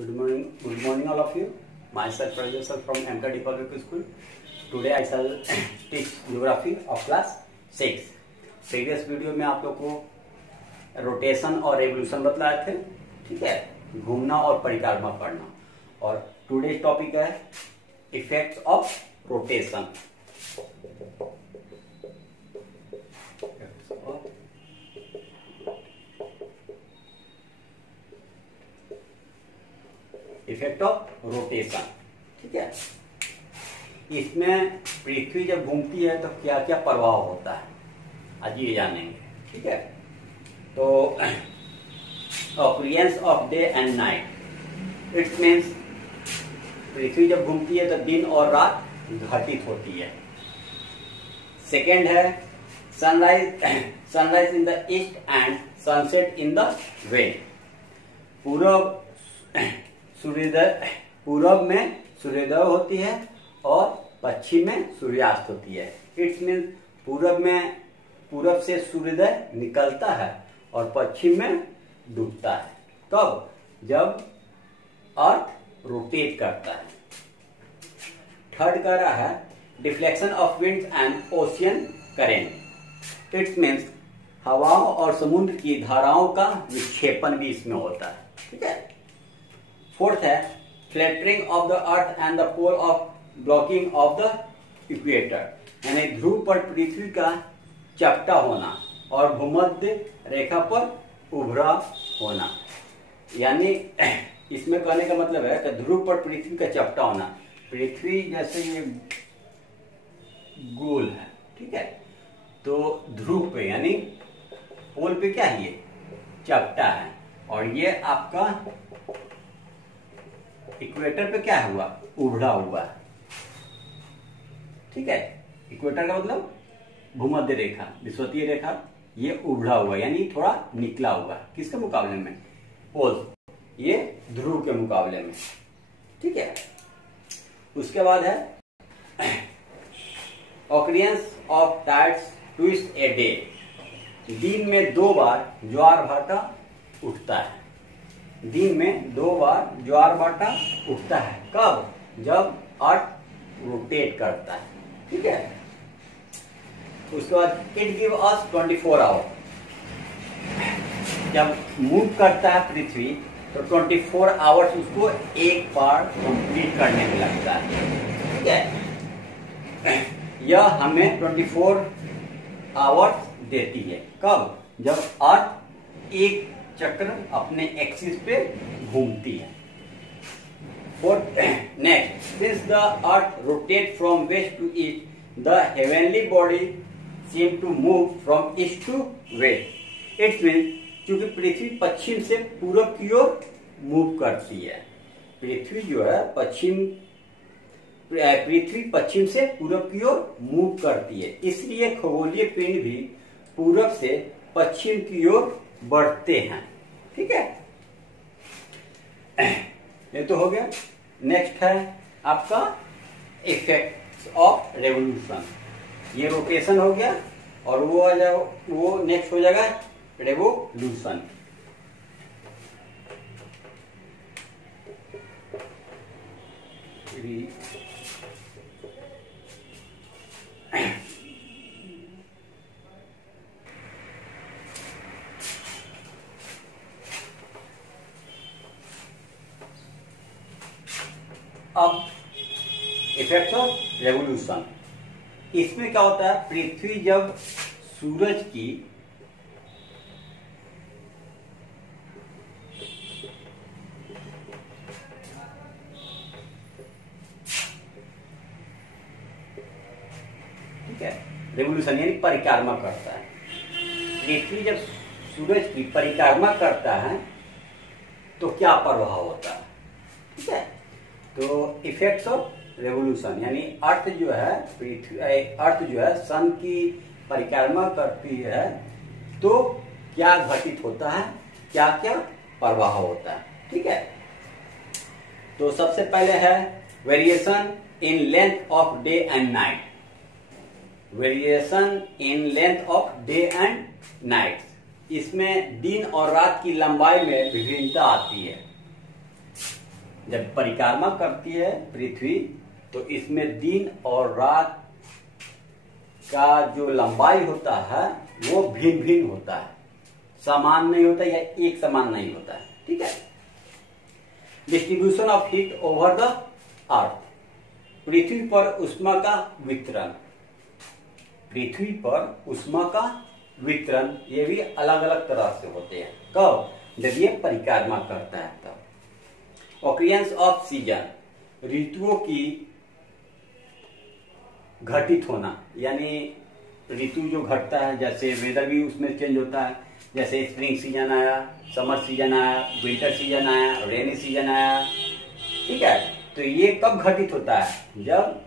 Good morning, all of you. Myself, Rajesh from MKD Public School. Today I shall teach geography of class 6. Previous video में आप लोग को rotation और revolution बतलाए थे, ठीक है, घूमना और परिक्रमा पढ़ना। और टुडे टॉपिक है effects of rotation. Effect of rotation, ठीक है। इसमें पृथ्वी जब घूमती है तो क्या क्या प्रभाव होता है आज ये जानेंगे, ठीक है। तो occurrence of day and night, it means पृथ्वी जब घूमती है तो दिन और रात घटित होती है। सेकेंड है sunrise in the east and sunset in the west. पूर्व में सूर्योदय होती है और पश्चिम में सूर्यास्त होती है। इट्स मीन्स पूरब से सूर्योदय निकलता है और पश्चिम में डूबता है। कब? जब अर्थ रोटेट करता है। थर्ड कह रहा है deflection of winds and ocean current. It's means हवाओं और समुद्र की धाराओं का विक्षेपन भी इसमें होता है, ठीक है। फोर्थ है flattening of the earth and the pole of bulging of the equator, यानी ध्रुव पर पृथ्वी का चपटा होना और भूमध्य रेखा पर उभरा होना। यानी इसमें कहने का मतलब है कि ध्रुव पर पृथ्वी का चपटा होना। पृथ्वी जैसे ये गोल है, ठीक है, तो ध्रुव पे यानी पोल पे क्या है, ये चपटा है, और ये आपका इक्वेटर पे क्या हुआ, उभड़ा हुआ, ठीक है। इक्वेटर का मतलब भूमध्य रेखा, विषुवतीय रेखा, ये उभड़ा हुआ यानी थोड़ा निकला हुआ। किसके मुकाबले में? पोल, ये ध्रुव के मुकाबले में, ठीक है। उसके बाद है occurrence of tides twist a day. दिन में 2 बार ज्वार भाटा उठता है। दिन में 2 बार ज्वार भाटा उठता है। कब? जब अर्थ रोटेट करता है, ठीक है। उसके बाद इट गिव अस 24 आवर। जब मूव करता है पृथ्वी तो 24 आवर्स उसको एक बार कंप्लीट करने में लगता है, ठीक है। यह हमें 24 आवर्स देती है। कब? जब अर्थ एक चक्र अपने एक्सिस पे घूमती है। Next, since the earth rotate from west to east, the heavenly body seem to move from east to west. It's mean क्योंकि पृथ्वी पश्चिम से पूरब की ओर मूव करती है। पृथ्वी जो है पृथ्वी पश्चिम से पूरब की ओर मूव करती है, इसलिए खगोलीय पिंड भी पूरब से पश्चिम की ओर बढ़ते हैं, ठीक है। ये तो हो गया। नेक्स्ट है आपका इफेक्ट्स ऑफ रेवोल्यूशन। ये रोटेशन हो गया और वो नेक्स्ट हो जाएगा रेवोल्यूशन। अब इफेक्ट ऑफ रेवोल्यूशन, इसमें क्या होता है, पृथ्वी जब सूरज की ठीक है, रेवोल्यूशन यानी परिक्रमा करता है। पृथ्वी जब सूरज की परिक्रमा करता है तो क्या प्रभाव होता है, ठीक है। तो इफेक्ट्स ऑफ रेवोल्यूशन यानी अर्थ जो है सन की परिक्रमा करती है तो क्या घटित होता है, क्या क्या प्रभाव होता है, ठीक है। तो सबसे पहले है variation in length of day and night. Variation in length of day and night, इसमें दिन और रात की लंबाई में विभिन्नता आती है। जब परिक्रमा करती है पृथ्वी तो इसमें दिन और रात का जो लंबाई होता है वो भिन्न भिन्न होता है, समान नहीं होता या एक समान नहीं होता है। ठीक है। Distribution of heat over the earth, पृथ्वी पर ऊष्मा का वितरण, पृथ्वी पर ऊष्मा का वितरण ये भी अलग अलग तरह से होते हैं। कब? जब ये परिक्रमा करता है तब। ऑक्रियंस ऑफ सीजन, ऋतुओं की घटित होना, यानी ऋतु जो घटता है, जैसे वेदर भी उसमें चेंज होता है, जैसे स्प्रिंग सीजन आया, समर सीजन आया, विंटर सीजन आया, रेनी सीजन आया। ठीक है। तो ये कब घटित होता है? जब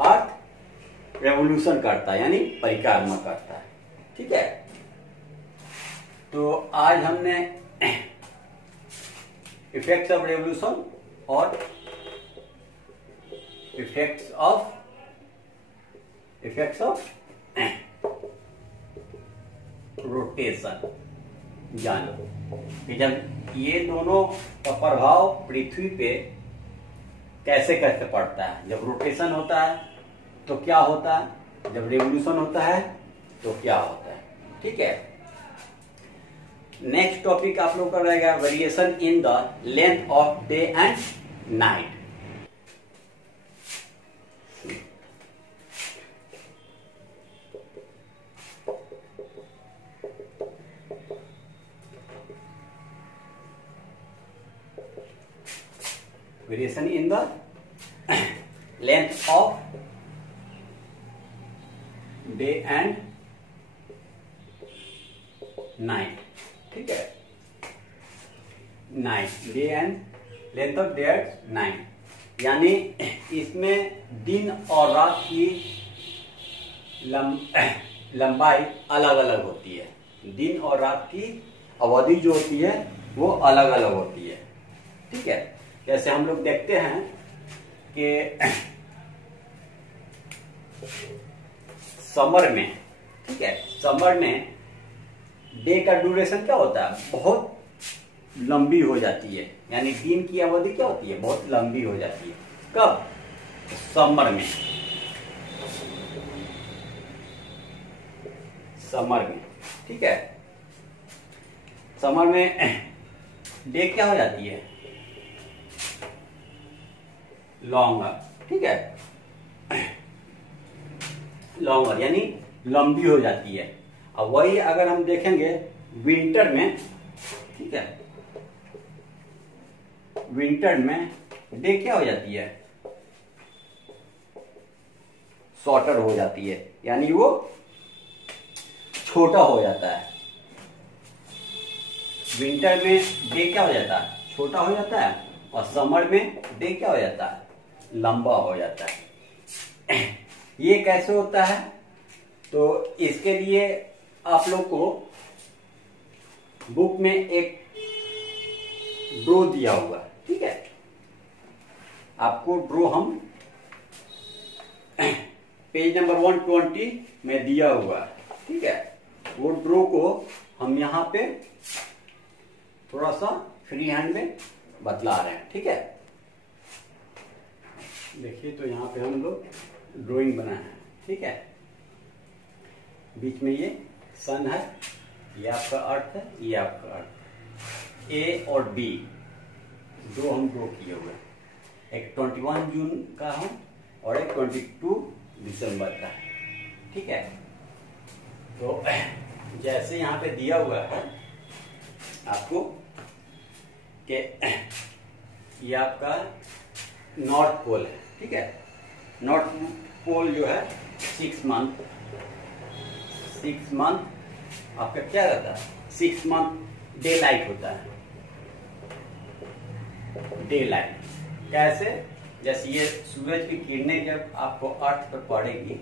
अर्थ रेवोल्यूशन करता है, यानी परिक्रमा करता है। ठीक है। तो आज हमने इफेक्ट्स ऑफ रेवोल्यूशन और इफेक्ट्स ऑफ रोटेशन जानो कि जब ये दोनों का प्रभाव पृथ्वी पे कैसे कैसे पड़ता है। जब रोटेशन होता है तो क्या होता है, जब रेवोल्यूशन होता है तो क्या होता है। ठीक है। नेक्स्ट टॉपिक आप लोग का रहेगा variation in the length of day and night. Variation in the length of day and night. ठीक है। Night, day and length of day and night, यानी इसमें दिन और रात की लंबाई अलग अलग होती है। दिन और रात की अवधि जो होती है वो अलग अलग होती है। ठीक है। जैसे हम लोग देखते हैं कि समर में, ठीक है, समर में डे का ड्यूरेशन क्या होता है? बहुत लंबी हो जाती है, यानी दिन की अवधि क्या होती है? बहुत लंबी हो जाती है। कब? समर में। समर में, ठीक है। समर में डे क्या हो जाती है? लॉन्गर। ठीक है। लॉन्गर यानी लंबी हो जाती है। अब वही अगर हम देखेंगे विंटर में, ठीक है, विंटर में डे क्या हो जाती है? शॉर्टर हो जाती है, यानी वो छोटा हो जाता है। विंटर में डे क्या हो जाता है? छोटा हो जाता है। और समर में डे क्या हो जाता है? लंबा हो जाता है। ये कैसे होता है? तो इसके लिए आप लोग को बुक में एक ड्रॉ दिया हुआ है। ठीक है। आपको ड्रॉ हम पेज नंबर 120 में दिया हुआ है। ठीक है। वो ड्रॉ को हम यहाँ पे थोड़ा सा फ्री हैंड में बतला रहे हैं। ठीक है। देखिए, तो यहाँ पे हम लोग ड्राइंग बनाए हैं। ठीक है। बीच में ये सन है, ये आपका अर्थ है, ये आपका अर्थ। ए और बी दो हम ड्रॉ किए हुए हैं। एक 21 जून का है और एक 22 दिसंबर का है। ठीक है। तो जैसे यहाँ पे दिया हुआ है आपको कि ये आपका नॉर्थ पोल है। ठीक है। नॉर्थ पोल जो है 6 मंथ आपका क्या रहता है? 6 मंथ डे लाइट होता है। डे लाइट कैसे? जैसे ये सूरज की किरणें जब आपको अर्थ पर पड़ेगी,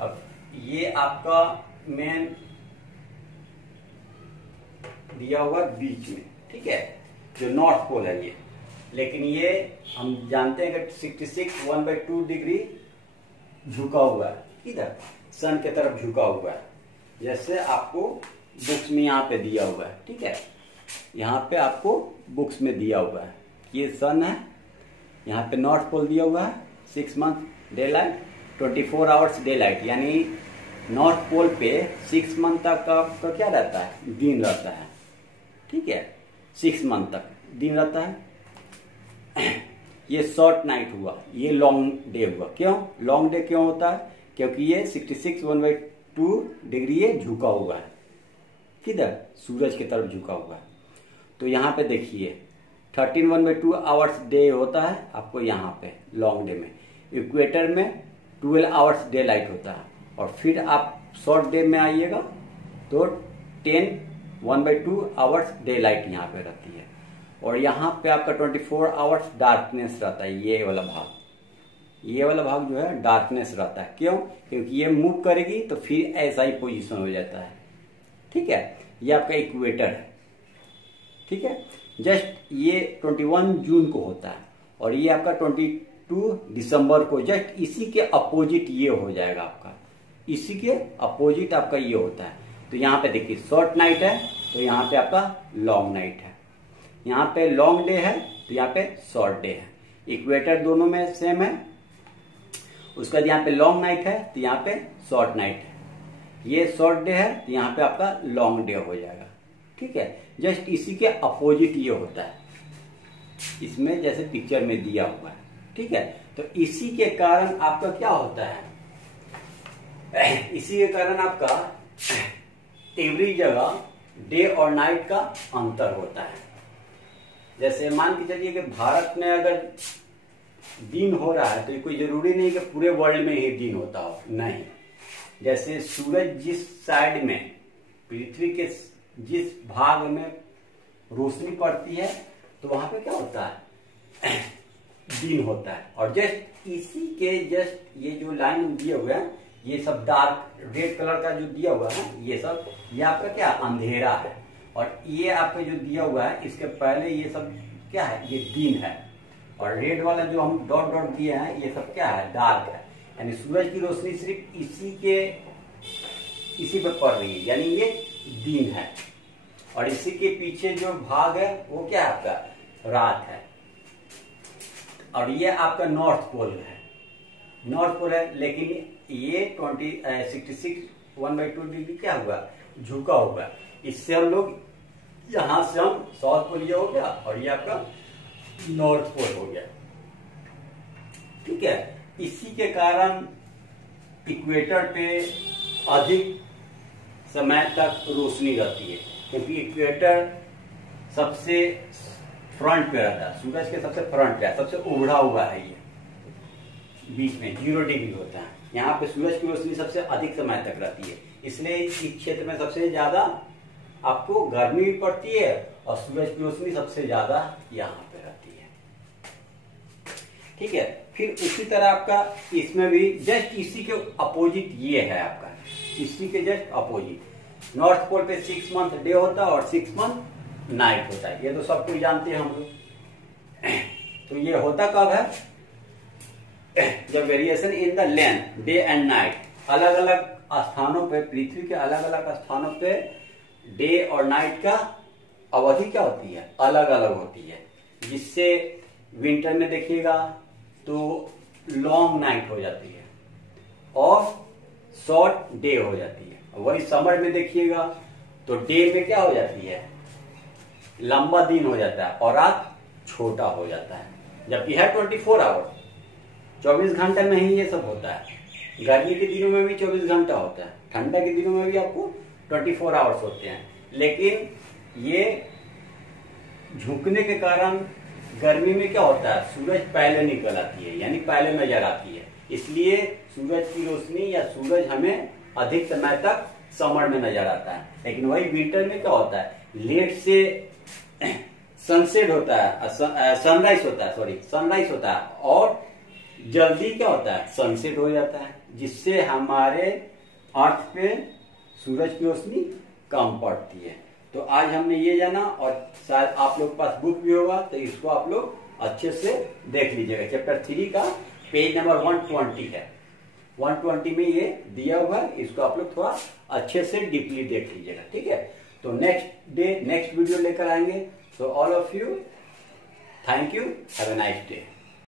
अब ये आपका मेन दिया हुआ बीच में। ठीक है। जो नॉर्थ पोल है ये, लेकिन ये हम जानते हैं कि 66 1/2 डिग्री झुका हुआ है, इधर सन के तरफ झुका हुआ है, जैसे आपको बुक्स में यहाँ पे दिया हुआ है। ठीक है। यहाँ पे आपको बुक्स में दिया हुआ है ये सन है, यहाँ पे नॉर्थ पोल दिया हुआ है, 6 month day light, 24 hours day light, यानी नॉर्थ पोल पे 6 मंथ तक का क्या रहता है, दिन रहता है। ठीक है, 6 मंथ तक दिन रहता है। ये शॉर्ट नाइट हुआ, ये लॉन्ग डे हुआ। क्यों लॉन्ग डे क्यों होता है? क्योंकि ये 66 1/2 डिग्री ये झुका हुआ है, किधर, सूरज की तरफ झुका हुआ है। तो यहाँ पे देखिए 13 1/2 आवर्स डे होता है आपको यहाँ पे लॉन्ग डे में। इक्वेटर में 12 आवर्स डे लाइट होता है। और फिर आप शॉर्ट डे में आइएगा तो 10 1/2 आवर्स डे लाइट यहाँ पे रहती है। और यहाँ पे आपका 24 आवर्स डार्कनेस रहता है। ये वाला भाग जो है डार्कनेस रहता है। क्यों? क्योंकि ये मूव करेगी तो फिर ऐसा ही पोजीशन हो जाता है। ठीक है, ये आपका इक्वेटर है। ठीक है, जस्ट ये 21 जून को होता है और ये आपका 22 दिसंबर को, जस्ट इसी के अपोजिट ये हो जाएगा आपका, इसी के अपोजिट आपका ये होता है। तो यहाँ पे देखिए शॉर्ट नाइट है तो यहाँ पे आपका लॉन्ग नाइट है, यहाँ पे लॉन्ग डे है तो यहाँ पे शॉर्ट डे है। इक्वेटर दोनों में सेम है। उसके बाद यहाँ पे लॉन्ग नाइट है तो यहाँ पे शॉर्ट नाइट है। ये शॉर्ट डे है तो यहाँ पे आपका लॉन्ग डे हो जाएगा। ठीक है, जस्ट इसी के अपोजिट ये होता है, इसमें जैसे पिक्चर में दिया हुआ है। ठीक है, तो इसी के कारण आपका क्या होता है, इसी के कारण आपका एवरी जगह डे और नाइट का अंतर होता है। जैसे मान के चलिए कि भारत में अगर दिन हो रहा है तो कोई जरूरी नहीं कि पूरे वर्ल्ड में ही दिन होता हो, नहीं। जैसे सूरज जिस साइड में, पृथ्वी के जिस भाग में रोशनी पड़ती है तो वहां पे क्या होता है, दिन होता है। और जस्ट इसी के जस्ट ये जो लाइन दिए हुए हैं, ये सब डार्क रेड कलर का जो दिया हुआ है, ये सब ये आपका क्या अंधेरा है। और ये आपका जो दिया हुआ है इसके पहले ये सब क्या है, ये दिन है। और रेड वाला जो हम डॉट डॉट दिए हैं ये सब क्या है, डार्क है। यानी सूरज की रोशनी सिर्फ इसी पर पड़ रही है, यानी ये दिन है। और इसी के पीछे जो भाग है वो क्या है, आपका रात है। और ये आपका नॉर्थ पोल है, लेकिन ये 66 1/2 डिग्री क्या हुआ, झुका हुआ। इससे हम लोग यहां से हम साउथ पोल ये हो गया और ये आपका नॉर्थ पोल हो गया। ठीक है, इसी के कारण इक्वेटर पे अधिक समय तक रोशनी रहती है, क्योंकि इक्वेटर सबसे फ्रंट पे रहता है, सूरज के सबसे फ्रंट पे है, सबसे उभरा हुआ है। ये बीच में 0 डिग्री होता है। यहाँ पे सूरज की रोशनी सबसे अधिक समय तक रहती है, इसलिए इस क्षेत्र में सबसे ज्यादा आपको गर्मी भी पड़ती है और सूरज की रोशनी सबसे ज्यादा यहाँ पे रहती है। ठीक है, फिर उसी तरह आपका इसमें भी जस्ट इसी के अपोजिट ये है आपका, इसी के जस्ट अपोजिट नॉर्थ पोल पे 6 मंथ डे होता है और 6 मंथ नाइट होता है। ये तो सब कुछ जानते हैं हम लोग। तो ये होता कब है, जब variation in the length day and night, अलग अलग स्थानों पे, पृथ्वी के अलग अलग स्थानों पे डे और नाइट का अवधि क्या होती है, अलग अलग होती है। जिससे विंटर में देखिएगा तो लॉन्ग नाइट हो जाती है और शॉर्ट डे हो जाती है। वही समर में देखिएगा तो डे में क्या हो जाती है, लंबा दिन हो जाता है और रात छोटा हो जाता है। जबकि है 24 आवर, 24 घंटे में ही ये सब होता है। गर्मी के दिनों में भी 24 घंटा होता है, ठंडा के दिनों में भी आपको 24 आवर्स होते हैं। लेकिन ये झुकने के कारण गर्मी में क्या होता है, सूरज पहले निकल आती है, यानी पहले नजर आती है। इसलिए सूरज की रोशनी या सूरज हमें अधिक समय तक समर में नजर आता है। लेकिन वही विंटर में क्या होता है, लेट से सनसेट होता है, सनराइज होता है और जल्दी क्या होता है, सनसेट हो जाता है। जिससे हमारे अर्थ पे सूरज की रोशनी कम पड़ती है। तो आज हमने ये जाना, और शायद आप लोग के पास बुक भी होगा तो इसको आप लोग अच्छे से देख लीजिएगा। चैप्टर 3 का पेज नंबर 120 है, 120 में ये दिया हुआ है। इसको आप लोग थोड़ा अच्छे से डीपली देख लीजिएगा। ठीक है, तो नेक्स्ट वीडियो लेकर आएंगे। तो all of you thank you, have a nice day.